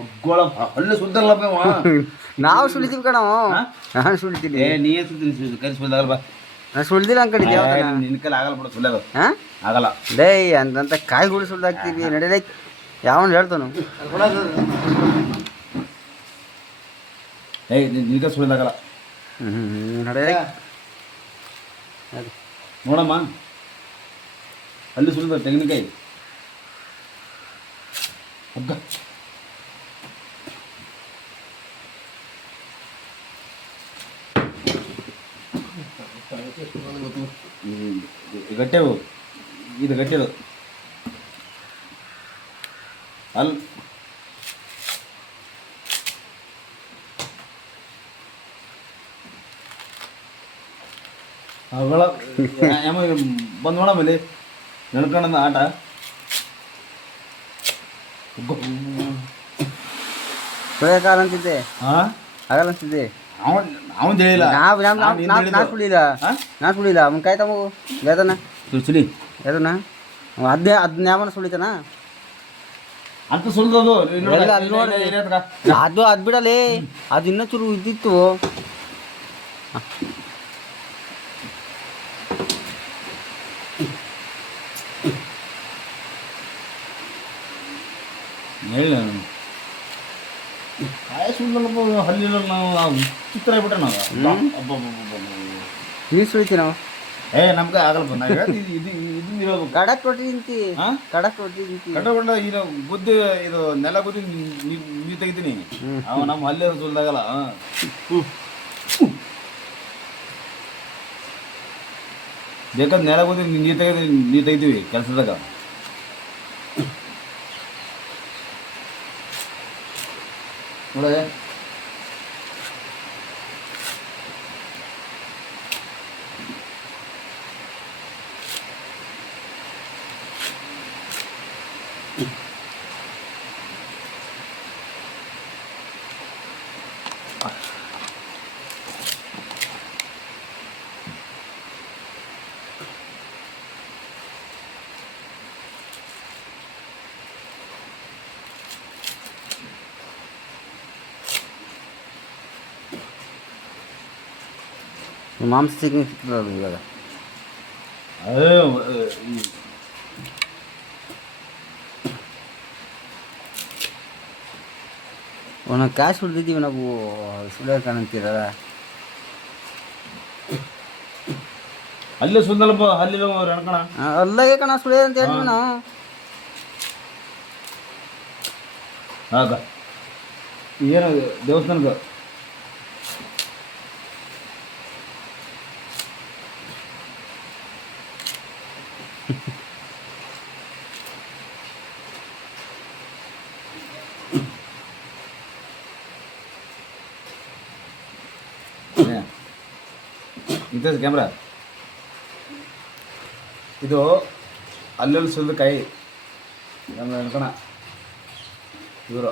ಒಗ್ಗೊಳಪ್ಪ ಅಲ್ಲೇ ಸುದ್ದಲ್ಲಪ್ಪ ಇವ. ನಾವು ಸುಳಿತೀವಿ ಕಣ ಹಾ? ನಾನು ಸುಳಿತೀನಿ. ನೀ ಸುದ್ದಿ ಕಲಿಸ್ಬೋದಾಗಲ್ಲ ಬಾ. ನಾನು ಸುಳ್ದಿಲ್ಲ ಅನ್ಕೊಂಡಿದ್ದೆ ಯಾವ್ದನ ನಿನ್ನ ಕೈಲಿ ಆಗಲ್ಲ ಬಿಡು ಸುಳ್ಳೋದು. ಹಾಂ ಆಗಲ್ಲ. ಡೇ ಅಂತಂತ ಕಾಯಿಗಳು ಸುಳ್ದಾಕ್ತೀವಿ ನಡೆಯಲೈ ಯಾವನು ಹೇಳ್ತಾನು. ನಿನ್ನ ಕೈ ಸುಳ್ಳೋದಾಗಲ್ಲ. ನಡೆಯಲೈ ನೋಡಮ್ಮ ಅಲ್ಲಿ ಸುಳಿದ ತೆಂಗಿನಕಾಯಿ ಹಗ್ಗ ಗಟ್ಟೆವು ಇದು ಗಟ್ಟೆದು ಅಲ್ಲಿ ಅವಳ ಬಂದು ನೋಡಮೇಲೆ ನೆನ್ಕೊಂಡ ಆಟ ಸುಳಿಯಕಾಲ ಅಂತಿದ್ದೆ ಹಾಂ ಆಗಲ್ಲ ಅಂತಿದ್ದೆ. ಅವನು ಹೇಳಿಲ್ಲ ನಾ ಸುಳಿಲ್ಲ ನಾ ಸುಳಿಲ್ಲ ಅವನ ಕಾಯ್ತ ಮಗು ಯಾವ್ದನ ಸುಳಿ ಯಾವ್ದನ ಅದನ್ನ ಯಾವನ ಸುಳಿತಾನ ಅಂತ ಸುಳ್ದದು ಎಲ್ಲ ಅಲ್ಲಿ ನೋಡ್ರಿ. ಅದು ಬಿಡಲೇ ಅದು ಇನ್ನೂ ಚೂರು ಇದ್ದಿತ್ತು. ಹೇಳಿಲ್ಲ ನಾನು ಕಾಯ ಸುಳ್ದಲ್ಲಪ್ಪ ಹಲ್ಲಿಲ್ಲ ನಾವು ಚಿತ್ರ ಆಗ್ಬಿಟ್ರೆ ನಾವು ನೀನು ಸುಳಿತೀವಿ ನಾವು ನಮ್ಗೆ ಆಗಲ್ಪ ನಾವು ಇದನ್ನ ಇರೋದು ಕಡಕ್ ರೊಟ್ಟಿ ತಿಂತಿ ಕಡಕ್ ರೊಟ್ಟಿ ತಿಂತಿ ಕಟ್ಟಕೊಂಡ ಇದು ಗುದ್ದಿ ಇದು ನೆಲ ಗುದ್ದಿ ನೀ ತೆಗಿತೀನಿ ಅವ ನಮ್ಮ ಹಲ್ಲೆ ಸುಳ್ದಾಗಲ್ಲ. ಬೇಕಾದ್ರೆ ನೆಲ ಗುದ್ದಿ ನೀ ತೆಗಿತೀವಿ ಕೆಲಸದಾಗ. ನೋಡ ಮಾಂಸ ಸಿಗ್ತದೆ ಇವಾಗ. ಒಂದೊಂದು ಕಾಯಿ ಸುಳ್ದಿದ್ದೀವಿ ನಾವು ಸುಳ್ಯ ಕಾಣಂತೀರಲ್ಲ. ಅಲ್ಲೇ ಸುಂದರಪ್ಪ ಅಲ್ಲಿ ಅನ್ಕಣ ಅಲ್ಲಾಗೆ ಕಣ ಸುಳ್ಯ ಅಂತ ಹೇಳ್ತೀವಿ ನಾವು. ಆಗ ಏನು ದೇವಸ್ಥಾನಕ್ಕೆ ಇಂಥ ಕ್ಯಾಮ್ರಾ ಇದು ಅಲ್ಲೆಲ್ಲಿ ಸುಲಿದ ಕಾಯಿ ನಮ್ಮ ಅನ್ಕಣ ಇವರು